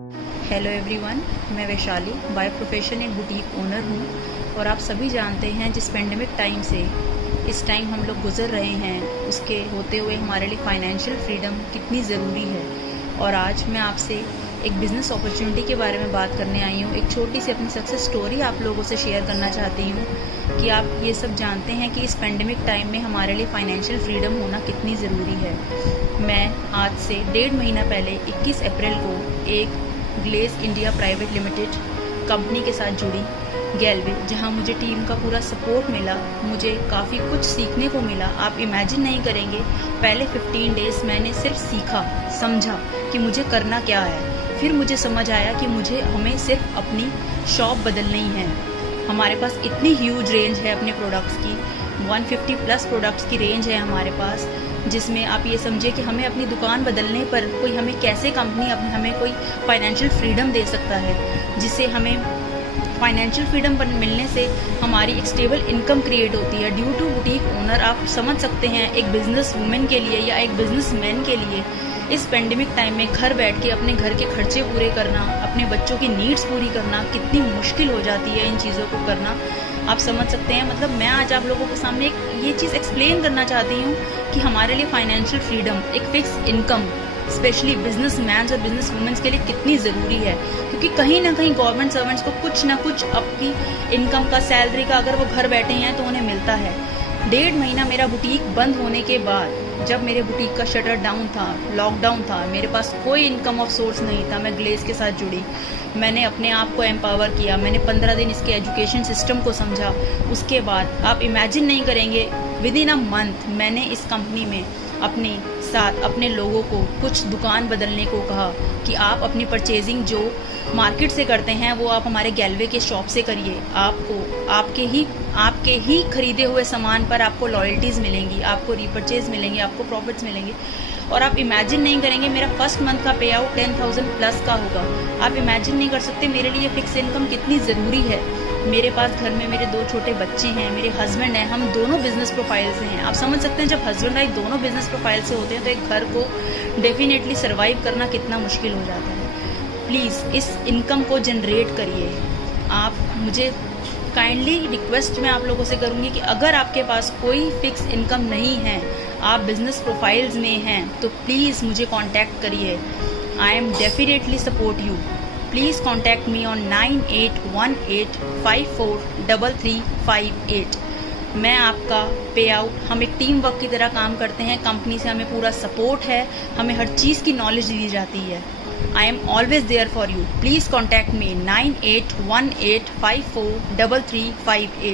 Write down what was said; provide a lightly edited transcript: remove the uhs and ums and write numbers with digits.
Hello everyone, मैं Vaishali by profession एक boutique owner हूँ। और आप सभी जानते हैं जिस पेंडेमिक टाइम से इस टाइम हम लोग गुजर रहे हैं, उसके होते हुए हमारे लिए फाइनेंशियल फ्रीडम कितनी ज़रूरी है। और आज मैं आपसे एक बिज़नेस अपॉर्चुनिटी के बारे में बात करने आई हूँ। एक छोटी सी अपनी सक्सेस स्टोरी आप लोगों से शेयर करना चाहती हूँ कि आप ये सब जानते हैं कि इस पेंडेमिक टाइम में हमारे लिए फाइनेंशियल फ्रीडम होना कितनी ज़रूरी है। मैं आज से 1.5 महीना पहले 21 अप्रैल को एक Glaze India private limited company के साथ जुड़ी गैलवे, जहां मुझे टीम का पूरा सपोर्ट मिला। मुझे काफ़ी कुछ सीखने को मिला। आप इमेजिन नहीं करेंगे, पहले 15 डेज मैंने सिर्फ सीखा, समझा कि मुझे करना क्या है। फिर मुझे समझ आया कि हमें सिर्फ अपनी शॉप बदलनी है। हमारे पास इतनी ह्यूज रेंज है अपने प्रोडक्ट्स की, 150 प्लस प्रोडक्ट्स की रेंज है हमारे पास, जिसमें आप ये समझिए कि हमें अपनी दुकान बदलने पर कोई हमें कैसे कंपनी हमें कोई फाइनेंशियल फ्रीडम दे सकता है, जिससे हमें फाइनेंशियल फ्रीडम मिलने से हमारी एक स्टेबल इनकम क्रिएट होती है। ड्यू टू बुटीक ओनर, आप समझ सकते हैं एक बिजनेस वुमेन के लिए या एक बिजनेस मैन के लिए इस पेंडेमिक टाइम में घर बैठ के अपने घर के खर्चे पूरे करना, अपने बच्चों की नीड्स पूरी करना कितनी मुश्किल हो जाती है। इन चीज़ों को करना आप समझ सकते हैं। मतलब मैं आज आप लोगों के सामने ये चीज़ एक्सप्लेन करना चाहती हूँ कि हमारे लिए फाइनेंशियल फ्रीडम, एक fix income specially business man और बिजनेस वुमेन्स के लिए कितनी ज़रूरी है। क्योंकि कहीं ना कहीं गवर्नमेंट सर्वेंट्स को कुछ ना कुछ अपनी इनकम का, सैलरी का, अगर वो घर बैठे हैं तो उन्हें मिलता है। 1.5 महीना मेरा बुटीक बंद होने के बाद, जब मेरे बुटीक का शटर डाउन था, लॉकडाउन था, मेरे पास कोई इनकम ऑफ सोर्स नहीं था, मैं ग्लेज के साथ जुड़ी। मैंने अपने आप को एम्पावर किया। मैंने 15 दिन इसके एजुकेशन सिस्टम को समझा। उसके बाद आप इमेजिन नहीं करेंगे, विद इन अ मंथ मैंने इस कंपनी में अपने साथ अपने लोगों को कुछ दुकान बदलने को कहा कि आप अपनी परचेजिंग जो मार्केट से करते हैं वो आप हमारे गैलवे के शॉप से करिए। आपको आपके ही खरीदे हुए सामान पर आपको लॉयल्टीज मिलेंगी, आपको रीपरचेज मिलेंगे, आपको प्रॉफिट्स मिलेंगे। और आप इमेजिन नहीं करेंगे, मेरा फर्स्ट मंथ का पे आउट 10,000 प्लस का होगा। आप इमेजिन नहीं कर सकते मेरे लिए फिक्स इनकम कितनी ज़रूरी है। मेरे पास घर में मेरे 2 छोटे बच्चे हैं, मेरे हस्बैंड हैं, हम दोनों बिजनेस प्रोफाइल से हैं। आप समझ सकते हैं जब हस्बैंड वाइफ दोनों बिजनेस प्रोफाइल से होते हैं तो एक घर को डेफिनेटली सर्वाइव करना कितना मुश्किल हो जाता है। प्लीज़ इस इनकम को जनरेट करिए। आप मुझे काइंडली रिक्वेस्ट मैं आप लोगों से करूंगी कि अगर आपके पास कोई फिक्स इनकम नहीं है, आप बिजनेस प्रोफाइल्स में हैं, तो प्लीज़ मुझे कांटेक्ट करिए। I am definitely support you. Please contact me on 9818543358। मैं आपका पे आउट, हम एक टीम वर्क की तरह काम करते हैं। कंपनी से हमें पूरा सपोर्ट है, हमें हर चीज़ की नॉलेज दी जाती है। I am always there for you. Please contact me 9818543358।